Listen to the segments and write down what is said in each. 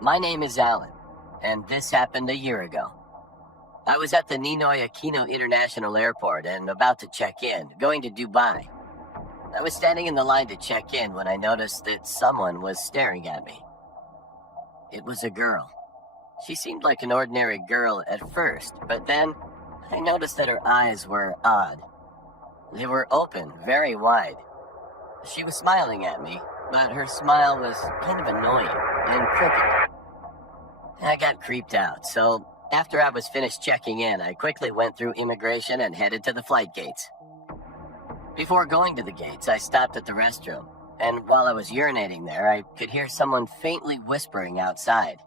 My name is Alan, and this happened a year ago. I was at the Ninoy Aquino International Airport and about to check in, going to Dubai. I was standing in the line to check in when I noticed that someone was staring at me. It was a girl. She seemed like an ordinary girl at first, but then I noticed that her eyes were odd. They were open, very wide. She was smiling at me, but her smile was kind of annoying and crooked. I got creeped out, so after I was finished checking in, I quickly went through immigration and headed to the flight gates. Before going to the gates, I stopped at the restroom, and while I was urinating there, I could hear someone faintly whispering outside.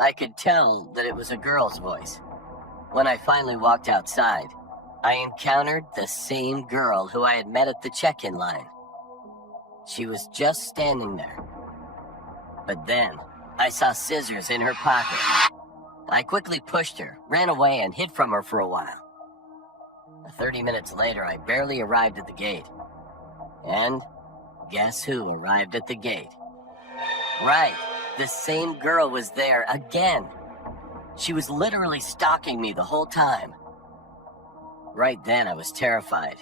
I could tell that it was a girl's voice. When I finally walked outside, I encountered the same girl who I had met at the check-in line. She was just standing there. But then, I saw scissors in her pocket. I quickly pushed her, ran away, and hid from her for a while. 30 minutes later, I barely arrived at the gate. And guess who arrived at the gate? Right, the same girl was there again. She was literally stalking me the whole time. Right then, I was terrified.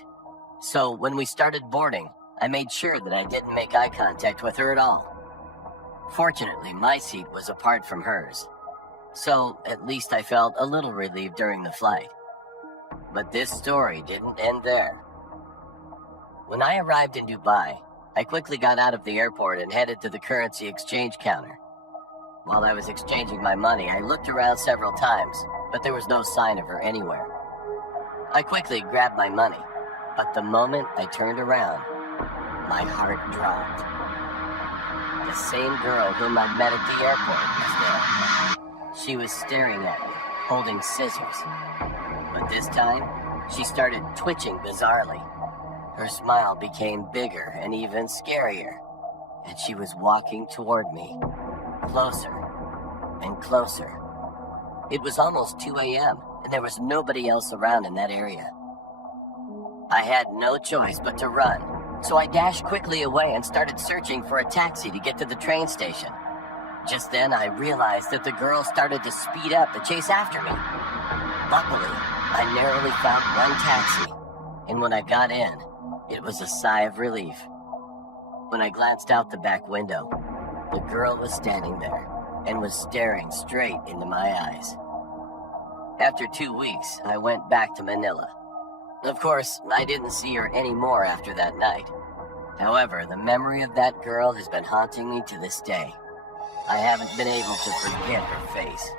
So when we started boarding, I made sure that I didn't make eye contact with her at all. Fortunately, my seat was apart from hers. So at least I felt a little relieved during the flight. But this story didn't end there. When I arrived in Dubai, I quickly got out of the airport and headed to the currency exchange counter. While I was exchanging my money, I looked around several times, but there was no sign of her anywhere. I quickly grabbed my money, but the moment I turned around, my heart dropped. The same girl whom I met at the airport was there. She was staring at me, holding scissors. But this time, she started twitching bizarrely. Her smile became bigger and even scarier, and she was walking toward me, closer and closer. It was almost 2 a.m., and there was nobody else around in that area. I had no choice but to run, so I dashed quickly away and started searching for a taxi to get to the train station. Just then, I realized that the girl started to speed up to chase after me. Luckily, I narrowly found one taxi, and when I got in, it was a sigh of relief. When I glanced out the back window, the girl was standing there and was staring straight into my eyes. After 2 weeks, I went back to Manila. Of course, I didn't see her anymore after that night. However, the memory of that girl has been haunting me to this day. I haven't been able to forget her face.